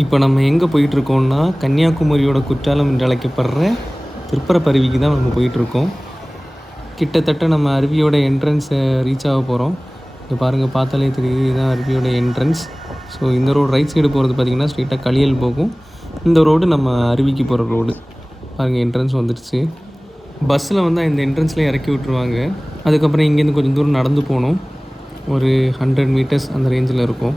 இப்போ நம்ம எங்கே போயிட்டுருக்கோம்னா கன்னியாகுமரியோட குற்றாலம் என்று அழைக்கப்படுற திருப்பரப்பருவிக்கு தான் நம்ம போயிட்டுருக்கோம். கிட்டத்தட்ட நம்ம அருவியோட என்ட்ரன்ஸை ரீச் ஆக போகிறோம் இங்கே பாருங்கள் பார்த்தாலே தெரியுது இதுதான் அருவியோட என்ட்ரன்ஸ் ஸோ இந்த ரோடு ரைட் சைடு போகிறது பார்த்திங்கன்னா ஸ்ட்ரெயிட்டாக களியல் போகும். இந்த ரோடு நம்ம அருவிக்கு போகிற ரோடு பாருங்கள் என்ட்ரன்ஸ் வந்துடுச்சு பஸ்ஸில் வந்து இந்த என்ட்ரன்ஸில் இறக்கி விட்ருவாங்க அதுக்கப்புறம் இங்கேருந்து கொஞ்சம் தூரம் நடந்து போகணும். ஒரு ஹண்ட்ரட் மீட்டர்ஸ் அந்த ரேஞ்சில் இருக்கும்.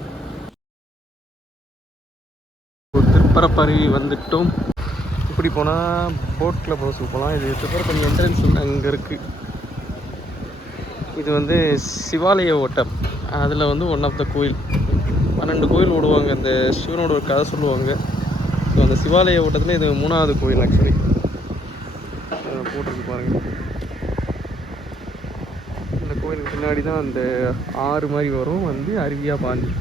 ஒரு வந்துட்டோம். இப்படி போனால் போட் கிளப் ஹவுஸுக்கு போகலாம் இது திருப்பரப்பருவி என்ட்ரன்ஸ் வந்து அங்கே இருக்குது இது வந்து சிவாலய ஓட்டம். அதில் வந்து ஒன் ஆஃப் த கோயில். பன்னெண்டு கோயில் ஓடுவாங்க. அந்த சிவனோட ஒரு கதை சொல்லுவாங்க. ஸோ அந்த சிவாலய ஓட்டத்தில் இது மூணாவது கோயில் ஆக்சுவலி போட்டிருக்கு பாருங்கள் இந்த கோயிலுக்கு பின்னாடி தான் அந்த ஆறு மாதிரி வரும். வந்து அருவியாக பாஞ்சு.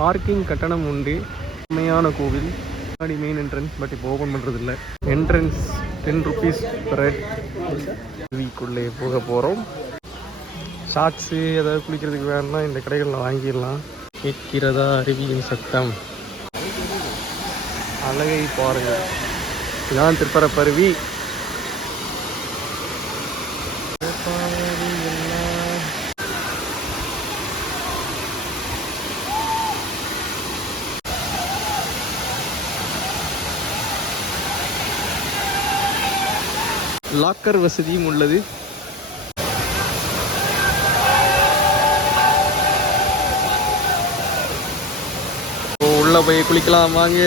பார்க்கிங் கட்டணம் உண்டு. உண்மையான கோவில். முன்னாடி மெயின் என்ட்ரன்ஸ் பட் இப்போ ஓப்பன் பண்ணுறது இல்லை என்ட்ரன்ஸ் டென் ருபீஸ் ரெட் வீக்குள்ளே போக போகிறோம் ஷார்ட்ஸு ஏதாவது குளிக்கிறதுக்கு வேணும்னா இந்த கடைகளில் வாங்கிடலாம். கேட்கிறதா அருவியின் சத்தம். அழகை பாருங்கள். இதுதான் திருப்பரப்பருவி. லாக்கர் வசதியும் உள்ளது. ஓ, உள்ள போய் குளிக்கலாம் வாங்க.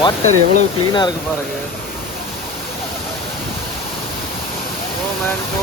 வாட்டர் எவ்வளவு கிளீனா இருக்கு பாருங்க. ஓ மேன் போ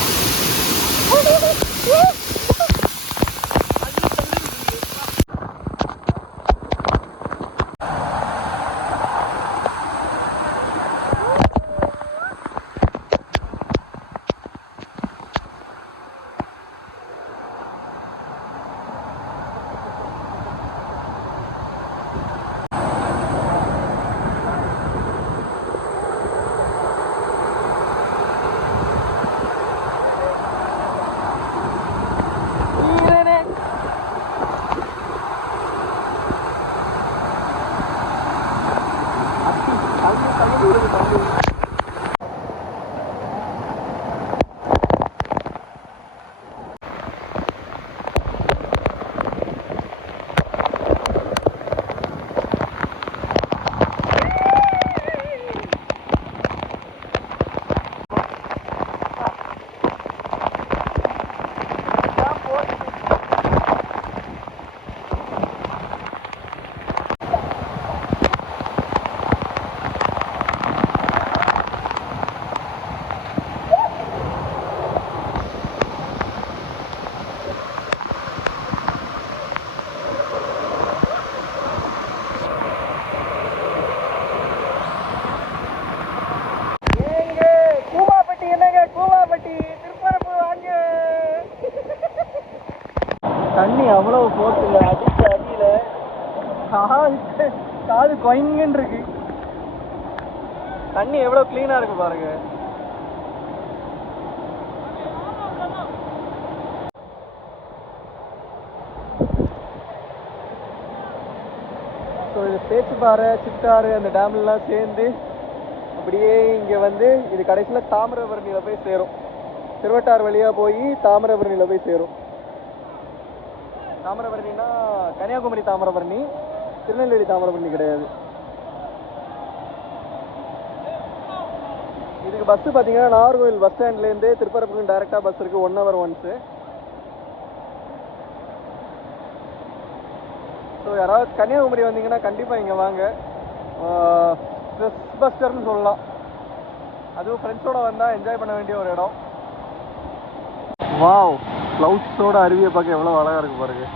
கூமாப்பட்டி என்னங்க கூமாப்பட்டி திருப்பரப்பு வாங்க தண்ணி அவ்வளவு போட்டுங்க அடிச்சு அடியில காது காது கொயங்கன்னு இருக்கு தண்ணி எவ்வளவு க்ளீனா இருக்கு பாருங்க ஸோ இது பேச்சுப்பாறை சித்தாறு அந்த டேம்லாம் சேர்ந்து அப்படியே இங்கே வந்து இது கடைசியில் தாமிரபரணியில் போய் சேரும். திருவட்டார் வழியாக போய் தாமிரபரணியில் போய் சேரும். தாமிரபரணினா கன்னியாகுமரி தாமிரபரணி திருநெல்வேலி தாமிரபரணி கிடையாது. இதுக்கு பஸ்ஸு பார்த்தீங்கன்னா நாகர்கோவில் பஸ் ஸ்டாண்ட்லேருந்து திருப்பரப்புக்கு டேரெக்டாக பஸ் இருக்குது ஒன் ஹவர் ஒன்ஸு ஸோ யாராவது கன்னியாகுமரி வந்தீங்கன்னா கண்டிப்பாக இங்கே வாங்க. ஸ்ட்ரெஸ் பஸ்டர்னு சொல்லலாம். அதுவும் ஃப்ரெண்ட்ஸோட வந்தால் என்ஜாய் பண்ண வேண்டிய ஒரு இடம். வாவ் க்ளவுட்ஸோட அருவியை பார்க்க எவ்வளோ அழகாக இருக்கு பாருங்க.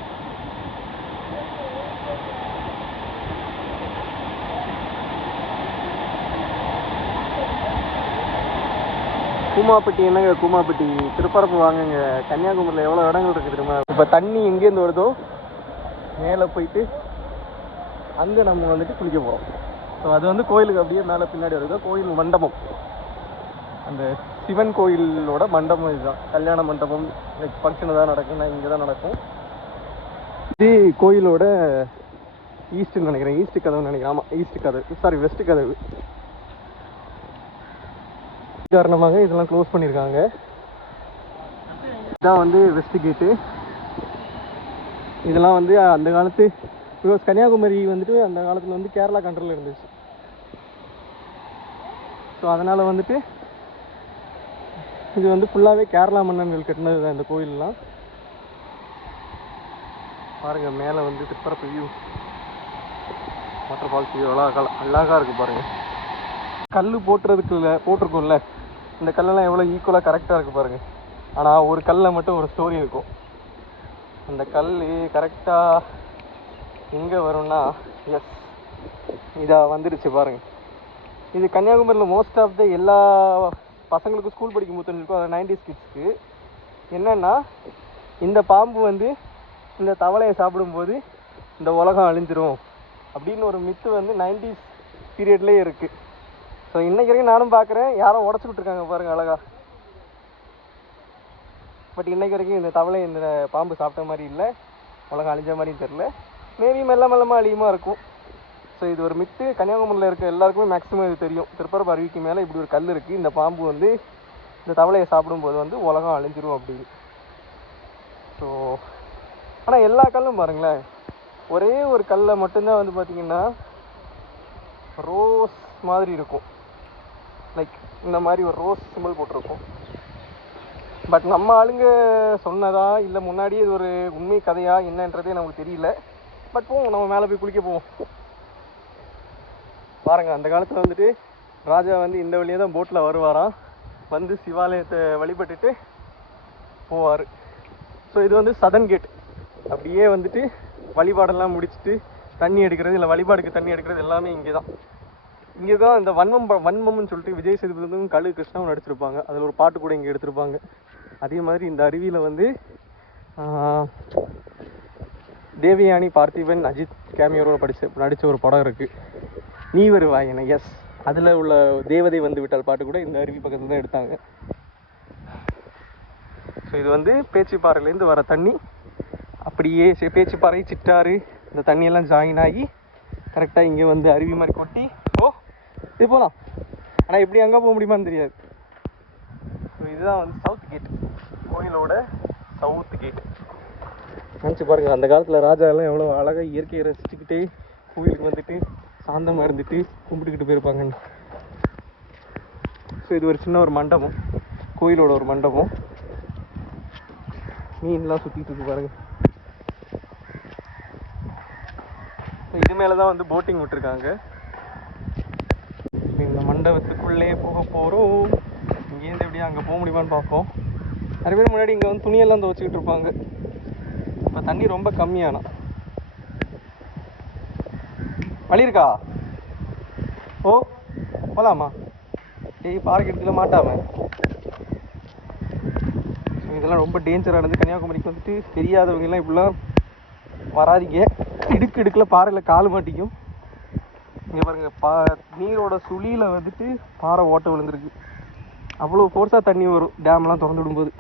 கூமாப்பட்டி என்னங்க கூமாப்பட்டி? திருப்பரப்பு வாங்குங்க. கன்னியாகுமரியில் எவ்வளோ இடங்கள் இருக்குது தெரியுமா? இப்போ தண்ணி எங்கேருந்து வருதோ மேலே போயிட்டு அங்கே நம்ம வந்துட்டு குளிக்க போகிறோம் ஸோ அது வந்து கோயிலுக்கு அப்படியே மேலே பின்னாடி வருது. கோயில் மண்டபம். அந்த சிவன் கோயிலோட மண்டபம் இதுதான். கல்யாண மண்டபம் லைக் ஃபங்க்ஷன் தான் நடக்கும்னா இங்கே தான் நடக்கும். இது கோயிலோட ஈஸ்ட்டுன்னு நினைக்கிறேன். ஈஸ்ட் கதவுன்னு நினைக்கிறேன். ஆமாம் ஈஸ்ட் கதவு. சாரி வெஸ்ட் கதவு. காரணமாக இதெல்லாம் க்ளோஸ் பண்ணியிருக்காங்க. இதான் வந்து வெஸ்ட் கேட்டு இதெல்லாம் வந்து அந்த காலத்து பிகாஸ் கன்னியாகுமரி வந்துட்டு அந்த காலத்தில் வந்து கேரளா கண்ட்ரோலில் இருந்துச்சு. ஸோ அதனால் வந்துட்டு இது வந்து ஃபுல்லாகவே கேரளா மன்னர்கள் கட்டினது தான் இந்த கோயிலெலாம் பாருங்க மேலே வந்து Thirparappu view water falls view அழகா அழகாக இருக்குது பாருங்க. கல் போட்டுறதுக்குள்ள போட்டிருக்கோம்ல இந்த கல்லெல்லாம் எவ்வளோ ஈக்குவலாக கரெக்டாக இருக்குது பாருங்க. ஆனால் ஒரு கல்லில் மட்டும் ஒரு ஸ்டோரி இருக்கும். அந்த கல் கரெக்டாக எங்கே வரும்னா எஸ் இதாக வந்துடுச்சு பாருங்க. இது கன்னியாகுமரியில் மோஸ்ட் ஆஃப் த எல்லா பசங்களுக்கும் ஸ்கூல் படிக்கும் போது தெரிஞ்சிருக்கும் அதாவது நைன்டிஸ் கிட்ஸ்க்கு என்னென்னா இந்த பாம்பு வந்து இந்த தவளையை சாப்பிடும்போது இந்த உலகம் அழிஞ்சிரும் அப்படின்னு ஒரு மித்து வந்து நைன்டிஸ் பீரியட்லேயே இருக்குது ஸோ இன்றைக்கி வரைக்கும் நானும் பார்க்குறேன். யாரோ உடச்சி விட்ருக்காங்க பாருங்கள் அழகா. பட் இன்னைக்கு வரைக்கும் இந்த தவளை இந்த பாம்பு சாப்பிட்ட மாதிரி இல்லை. உலகம் அழிஞ்ச மாதிரியும் தெரில மேபி மெல்ல மெல்லமாக அழியுமா இருக்கும். ஸோ இது ஒரு மித்து கன்னியாகுமரியில் இருக்க எல்லாருக்குமே மேக்ஸிமம் இது தெரியும். திருப்பரப்பு அருவிக்கு மேலே இப்படி ஒரு கல் இருக்குது இந்த பாம்பு வந்து இந்த தவளையை சாப்பிடும்போது வந்து உலகம் அழிஞ்சிரும் அப்படின்னு. ஸோ ஆனால் எல்லா கல்லும் பாருங்களேன். ஒரே ஒரு கல்லை மட்டும்தான் வந்து பார்த்தீங்கன்னா ரோஸ் மாதிரி இருக்கும். லைக் இந்த மாதிரி ஒரு ரோஸ் சிம்பிள் போட்டிருக்கும். பட் நம்ம ஆளுங்க சொன்னதா இல்லை முன்னாடியே இது ஒரு உண்மை கதையா என்னன்றதே நமக்கு தெரியல. பட் போவோம் நம்ம மேலே போய் குளிக்க போவோம். பாருங்க அந்த காலத்தில் வந்துட்டு ராஜா வந்து இந்த வழியே தான் போட்டில் வருவாராம். வந்து சிவாலயத்தை வழிபட்டுட்டு போவார். ஸோ இது வந்து சதன் கேட் அப்படியே வந்துட்டு வழிபாடெல்லாம் முடிச்சுட்டு தண்ணி எடுக்கிறது இல்லை வழிபாடுக்கு தண்ணி எடுக்கிறது எல்லாமே இங்கே தான். இங்கே தான் இந்த வன்மம் வன்மம்னு சொல்லிட்டு விஜய் சேதுபதியும் கழு கிருஷ்ணாவும் நடிச்சிருப்பாங்க. அதில் ஒரு பாட்டு கூட இங்கே எடுத்திருப்பாங்க. அதே மாதிரி இந்த அருவியில் வந்து தேவயானி பார்த்திபன் அஜித் கேமியோரோட படிச்ச நடித்த ஒரு படம் இருக்குது நீ வருவாய் என எஸ் அதில் உள்ள தேவதை வந்து விட்டால் பாட்டு கூட இந்த அருவி பக்கத்தில் தான் எடுத்தாங்க. ஸோ இது வந்து பேச்சுப்பாறையிலேருந்து வர தண்ணி. அப்படியே பேச்சுப்பாறை சிட்டாறு இந்த தண்ணியெல்லாம் ஜாயின் ஆகி கரெக்டாக இங்கே வந்து அருவி மாதிரி கொட்டி ஓ இது போகலாம் ஆனால் எப்படி அங்கே போக முடியுமான்னு தெரியாது. இதுதான் வந்து சவுத் கேட் கோயிலோட சவுத் கேட் நினச்சி பாருங்க அந்த காலத்தில் ராஜா எல்லாம் எவ்வளோ அழகாக இயற்கையை ரசிச்சுக்கிட்டே கோயிலுக்கு வந்துட்டு சாந்தமாக இருந்துட்டு கும்பிட்டுக்கிட்டு போயிருப்பாங்கன்னு. ஸோ இது ஒரு சின்ன ஒரு மண்டபம். கோயிலோட ஒரு மண்டபம். மீன்லாம் சுற்றிட்டு இருக்கு பாருங்க. இது மேலே தான் வந்து போட்டிங் விட்டுருக்காங்க. இந்த மண்டபத்துக்குள்ளே போக போகிறோம் இங்கேருந்து எப்படியா அங்கே போக முடியுமான்னு பார்ப்போம். நிறைய பேர் முன்னாடி இங்கே வந்து துணியெல்லாம் துவச்சிக்கிட்டு இருப்பாங்க. இப்போ தண்ணி ரொம்ப கம்மியானா? வழி இருக்கா? ஓ போகலாமா டேய் பார்க் எடுத்துல மாட்டாம. ஸோ இதெல்லாம் ரொம்ப டேஞ்சரானது கன்னியாகுமரிக்கு வந்துட்டு தெரியாதவங்கெல்லாம் இப்படிலாம் வராதீங்க. இடுக்கு இடுக்கில் பாறையில் கால் மாட்டிக்கும். இங்கே பாருங்கள் பா நீரோட சுழியில் வந்துட்டு பாறை ஓட்டை விழுந்திருக்கு. அவ்வளோ ஃபோர்ஸாக தண்ணி வரும். டேம்லாம் திறந்து விடும்போது.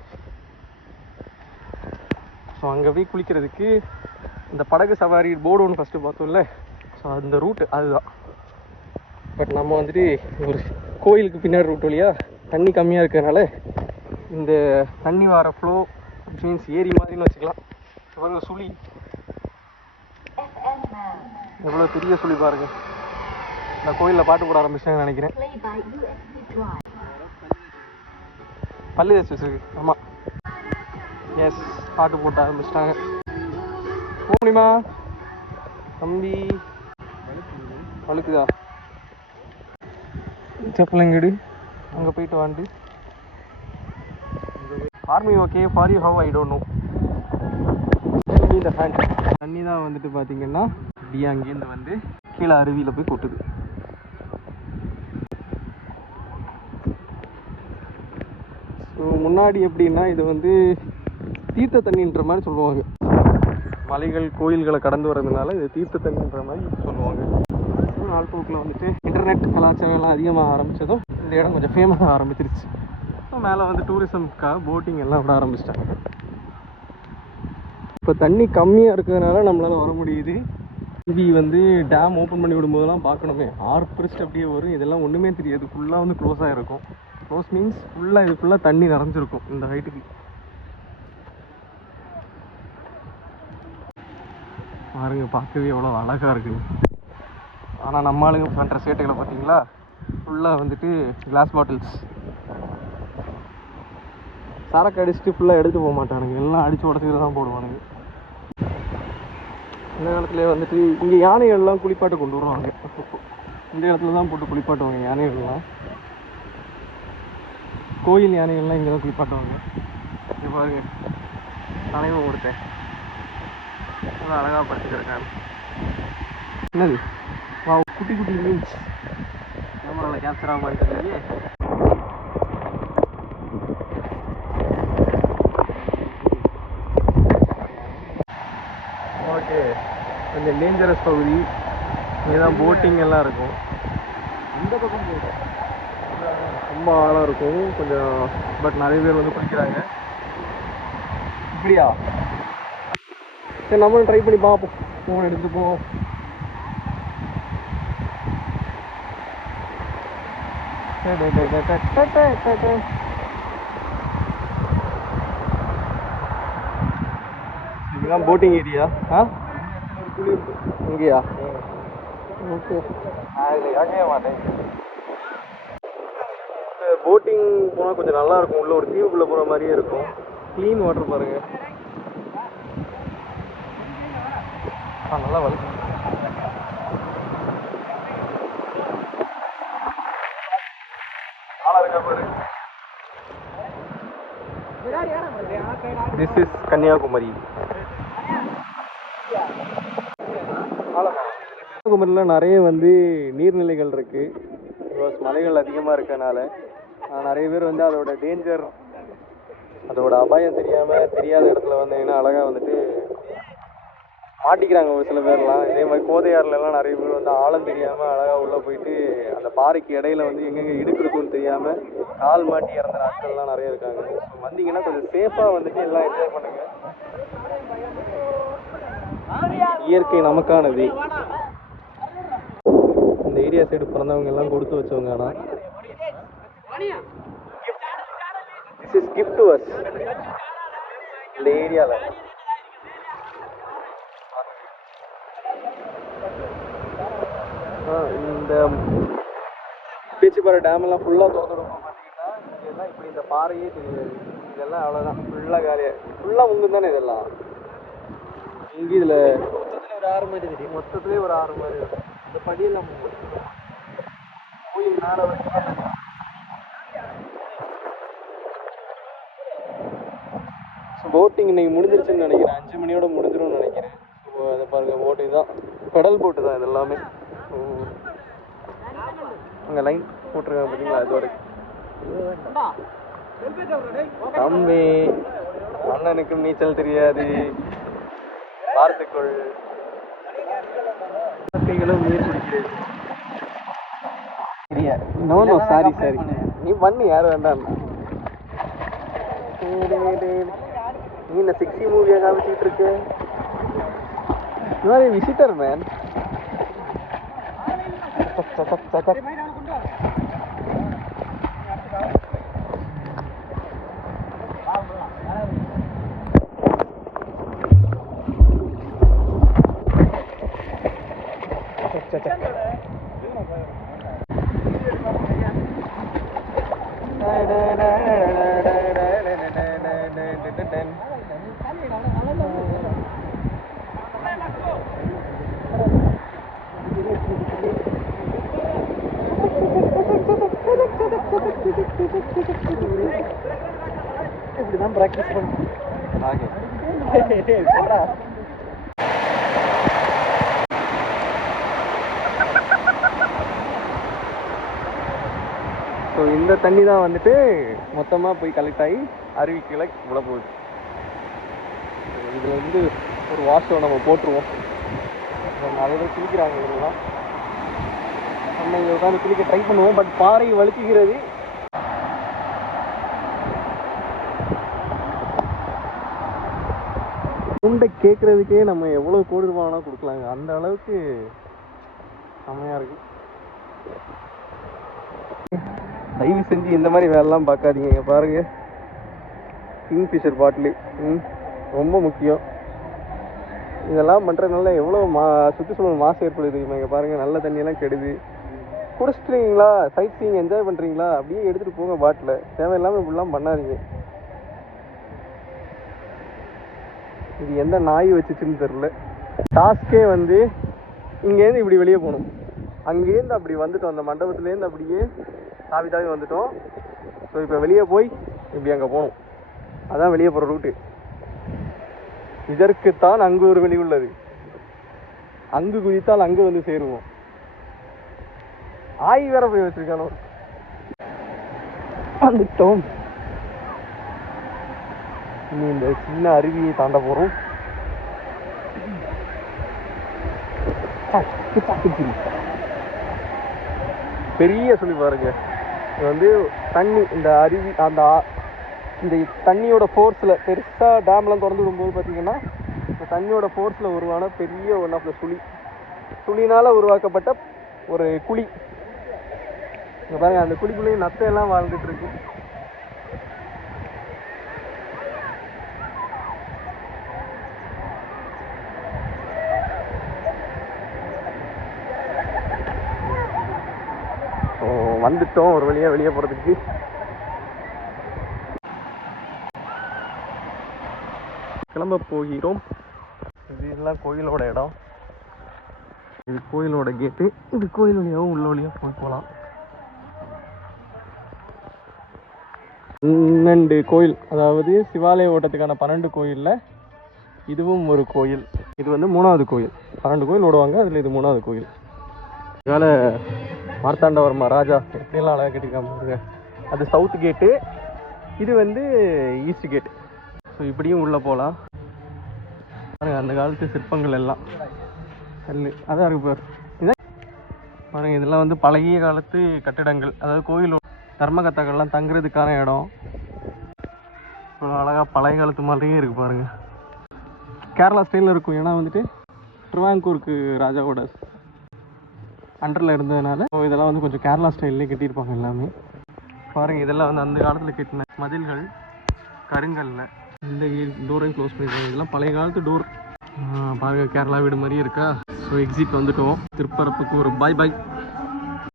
ஸோ அங்கே போய் குளிக்கிறதுக்கு இந்த படகு சவாரி போர்டு ஒன்று ஃபஸ்ட்டு பார்த்தோம்ல. ஸோ அந்த ரூட்டு அதுதான். பட் நம்ம வந்துட்டு ஒரு கோயிலுக்கு பின்னாடி ரூட் வழியா தண்ணி கம்மியாக இருக்கிறதுனால இந்த தண்ணி வர ஃப்ளோ மீன்ஸ் ஏரி மாதிரின்னு வச்சுக்கலாம். பாருங்க சுழி? எவ்வளோ பெரிய சுழி பாருங்க. நான் கோயிலில் பாட்டு போட ஆரம்பிச்சிட்டாங்கன்னு நினைக்கிறேன். பல்லு தேய்ச்சி வச்சிருக்கு. ஆமாம் எஸ் பாட்டு போட்ட ஆரம்பிச்சிட்டாங்க. போக தம்பி. வழுக்குதா? செப்பலங்கடு. அங்கே போயிட்டு வாண்டு. Army okay for you how I don't know இந்த தண்ணி தான் வந்துட்டு பார்த்தீங்கன்னா அப்படியே அங்கேருந்து வந்து கீழே அருவியில் போய் கொட்டுது. முன்னாடி எப்படின்னா இது வந்து தீர்த்த தண்ணின்ற மாதிரி சொல்லுவாங்க. மலைகள் கோயில்களை கடந்து வர்றதுனால இது தீர்த்த தண்ணின்ற மாதிரி சொல்லுவாங்க. ஆல்போக்கில் வந்துட்டு இன்டர்நெட் கலாச்சாரம் எல்லாம் அதிகமாக ஆரம்பித்ததும் இந்த இடம் கொஞ்சம் ஃபேமஸாக ஆரம்பிச்சிருச்சு. மேலே வந்து டூரிசம்க்காக போட்டிங் எல்லாம் விட ஆரம்பிச்சிட்டாங்க. இப்போ தண்ணி கம்மியாக இருக்கிறதுனால நம்மளால் வர முடியுது. டிவி வந்து டேம் ஓப்பன் பண்ணி விடும்போதெல்லாம் பார்க்கணுமே. ஆறு பிரிஸ்ட் அப்படியே வரும். இதெல்லாம் ஒன்றுமே தெரியாது. ஃபுல்லாக வந்து க்ளோஸாக இருக்கும். க்ளோஸ் மீன்ஸ் ஃபுல்லாக இது ஃபுல்லாக தண்ணி நிறைஞ்சிருக்கும் இந்த ஹைட்டுக்கு பாருங்க பார்க்கவே எவ்வளோ அழகாக இருக்குது ஆனால் நம்ம ஆளுங்க பண்ணுற சேட்டைகளை பார்த்தீங்களா? ஃபுல்லாக வந்துட்டு கிளாஸ் பாட்டில்ஸ் சரக்கு அடிச்சுட்டு ஃபுல்லாக எடுத்து போக மாட்டானுங்க. எல்லாம் அடித்து உடச்சிட்டு தான் போடுவானுங்க. இந்த காலத்தில் வந்துட்டு இங்கே யானைகள்லாம் குளிப்பாட்ட கொண்டு வருவாங்க. இந்த இடத்துல தான் போட்டு குளிப்பாட்டுவாங்க யானைகள்லாம். கோயில் யானைகள்லாம் இங்கே தான் குளிப்பாட்டுவாங்க. இது பாருங்க. தலைவன் கொடுத்தேன் நல்லா அழகாக படுத்துக்கிருக்காங்க என்னது? வா குட்டி குட்டி மீன்ஸ். கேமராவில் கேப்சர் ஆக மாட்டேங்குது. ஓகே. கொஞ்சம் டேஞ்சரஸ் பகுதி. இங்கே தான் போட்டிங் எல்லாம் இருக்கும். இந்த பக்கம் ரொம்ப ஆழம் இருக்கும். கொஞ்சம் பட் நிறைய பேர் வந்து குளிக்கிறாங்க இப்படியா? சரி நம்மளும் ட்ரை பண்ணி பார்ப்போம். ஃபோன் எடுத்து போவோம் இதுதான் போட்டிங் ஏரியா ஆ? இங்கேயா? ஓகே மாட்டேன். போட்டிங் போனால் கொஞ்சம் நல்லா இருக்கும். உள்ள ஒரு தீவுக்குள்ளே போகிற மாதிரியே இருக்கும். க்ளீன் வாட்டர் பாருங்க. ஆ நல்லா வலிக்கும் திஸ் இஸ் கன்னியாகுமரி. கன்னியாகுமரியில் நிறைய வந்து நீர்நிலைகள் இருக்கு. பிகாஸ் மலைகள் அதிகமாக இருக்கனால. நிறைய பேர் வந்து அதோட டேஞ்சர் அதோட அபாயம் தெரியாமல் தெரியாத இடத்துல வந்தீங்கன்னா அழகாக வந்துட்டு மாட்டிக்கிறாங்க ஒரு சில பேர்லாம். இதே மாதிரி கோதையாறுலலாம் நிறைய பேர் வந்து ஆழம் தெரியாமல் அழகாக உள்ளே போயிட்டு அந்த பாறைக்கு இடையில வந்து எங்கெங்கே இடுக்கிறதுன்னு தெரியாமல் கால் மாட்டி இறந்த நாட்கள்லாம் நிறைய இருக்காங்க. ஸோ வந்தீங்கன்னா கொஞ்சம் சேஃபாக வந்துட்டு எல்லாம் என்ஜாய் பண்ணுங்க. இயற்கை நமக்கானது. இந்த ஏரியா சைடு பிறந்தவங்க எல்லாம் கொடுத்து வச்சவங்க ஆனால் this is gift to us இந்த ஏரியாவில் இந்த பேச்சுப்பாறை டேம் எல்லாம் ஃபுல்லாக திறந்துடும் பார்த்தீங்கன்னா இதெல்லாம் இப்படி இந்த பாறையே தெரியாது. இதெல்லாம் அவ்வளோதான் ஃபுல்லாக காலியாக ஃபுல்லாக உங்க தானே இதெல்லாம். இங்கே இதில் ஒரு ஆறு மாதிரி தெரியும் மொத்தத்துலேயே ஒரு ஆறு மாதிரி இந்த படியெல்லாம் போய் கோயில் மேலே வரைக்கும் போட்டிங் இன்னைக்கு முடிஞ்சிருச்சுன்னு நினைக்கிறேன். அஞ்சு மணியோட முடிஞ்சிரும்னு நினைக்கிறேன். ஸோ அதை பாருங்கள் போட்டு தான். பெடல் போட்டு தான் இது எல்லாமே. அங்கே லைன் போட்டிருக்காங்க பார்த்தீங்களா அது வரைக்கும். தம்பி அண்ணனுக்கும் நீச்சல் தெரியாது. பார்த்துக்கொள் வார்த்தைகளும் நீர் குடிக்கிறது நோ நோ சாரி சாரி நீ பண்ணு யாரும் வேண்டாம். நீ இந்த சிக்ஸி மூவியை காமிச்சிட்டு இருக்கு? இந்த மாதிரி விசிட்டர் மேன் இப்படிதான் ஸோ இந்த தண்ணி தான் வந்துட்டு மொத்தமாக போய் கலெக்ட் ஆகி அருவிக்குள்ள விட போகுது. இதில் வந்து ஒரு வாஷை நம்ம போட்டுருவோம். நிறைய பேர் குளிக்கிறாங்க இதெல்லாம் நம்ம இங்கே உட்காந்து குளிக்க ட்ரை பண்ணுவோம். பட் பாறை வலிக்குகிறது. உண்டை கேட்குறதுக்கே நம்ம எவ்வளோ கோடி ரூபா வேணால் கொடுக்கலாங்க. அந்த அளவுக்கு செம்மையாக இருக்கு. தயவு செஞ்சு இந்த மாதிரி வேலைலாம் பார்க்காதீங்க. இங்க பாருங்க. கிங்ஃபிஷர் பாட்டிலு ம் ரொம்ப முக்கியம். இதெல்லாம் பண்ணுறதுனால எவ்வளோ மா சுற்றுச்சூழல் மாசு ஏற்படுது இங்கே பாருங்கள் நல்ல தண்ணியெல்லாம் கெடுது. குடிச்சிட்டுறீங்களா சைட் சீங்க என்ஜாய் பண்ணுறீங்களா அப்படியே எடுத்துகிட்டு போங்க பாட்டில் தேவையில்லாமல் இப்படிலாம் பண்ணாதீங்க. இது எந்த நாய் வச்சுச்சுன்னு தெரில டாஸ்கே வந்து இங்கேருந்து இப்படி வெளியே போகணும். அங்கேருந்து அப்படி வந்துட்டோம். அந்த மண்டபத்துலேருந்து அப்படியே தாவி தாவி வந்துட்டோம். ஸோ இப்போ வெளியே போய் இப்படி அங்கே போகணும். அதான் வெளியே போகிற ரூட்டு இதற்குத்தான் அங்கு ஒரு வழி உள்ளது. அங்கு குதித்தால் அங்கு வந்து சேருவோம். ஆய் வேற போய் வச்சிருக்கானோ? வந்துட்டோம். இனி இந்த சின்ன அருவியை தாண்ட போறோம். பெரிய சொல்லி பாருங்க. இது வந்து தண்ணி இந்த அருவி அந்த இந்த தண்ணியோட ஃபோர்ஸில் பெருசாக டேம்லாம் திறந்து விடும்போது பார்த்தீங்கன்னா இந்த தண்ணியோட ஃபோர்ஸில் உருவான பெரிய ஒன் ஆஃப் த சுழி. சுழினால் உருவாக்கப்பட்ட ஒரு குழி. இங்கே பாருங்க அந்த குழிக்குள்ளேயும் நத்தையெல்லாம் வாழ்ந்துட்டுருக்கு வந்துட்டோம் ஒரு வழியாக வெளியே போகிறதுக்கு கிளம்ப போகிறோம். இது எல்லாம் கோயிலோட இடம். இது கோயிலோட கேட்டு இது கோயில் வழியாகவும் உள்ள வழியாக போய் போகலாம் பன்னெண்டு கோயில். அதாவது சிவாலய ஓட்டத்துக்கான பன்னெண்டு கோயிலில் இதுவும் ஒரு கோயில். இது வந்து மூணாவது கோயில். பன்னெண்டு கோயில் ஓடுவாங்க. அதில் இது மூணாவது கோயில். இதனால் மார்த்தாண்டவர்மா ராஜா எப்படிலாம் அழகாக கட்டியிருக்காங்க அது சவுத் கேட்டு இது வந்து ஈஸ்ட் கேட் ஸோ இப்படியும் உள்ளே போகலாம் பாருங்கள் அந்த காலத்து சிற்பங்கள் எல்லாம். கல் அதான் இருக்கு பாரு. இதான் பாருங்கள் இதெல்லாம் வந்து பழைய காலத்து கட்டிடங்கள். அதாவது கோயில் தர்மகத்தாக்கள்லாம் தங்குறதுக்கான இடம். இப்போ அழகாக பழைய காலத்து மாதிரியே இருக்குது பாருங்கள் கேரளா ஸ்டைலில் இருக்கும். ஏன்னா வந்துட்டு ட்ரிவாங்கூருக்கு ராஜாவோட அண்டரில் இருந்ததுனால ஸோ இதெல்லாம் வந்து கொஞ்சம் கேரளா ஸ்டைல்லே கட்டியிருப்பாங்க எல்லாமே. பாருங்க இதெல்லாம் வந்து அந்த காலத்தில் கட்டின மதில்கள் கருங்கல்ல. இந்த டோரையும் க்ளோஸ் பண்ணியிருக்காங்க. இதெல்லாம் பழைய காலத்து டோர் பாருங்க கேரளா வீடு மாதிரியே இருக்கா? ஸோ எக்ஸிட் வந்துட்டோம். திருப்பரப்புக்கு ஒரு பாய் பாய்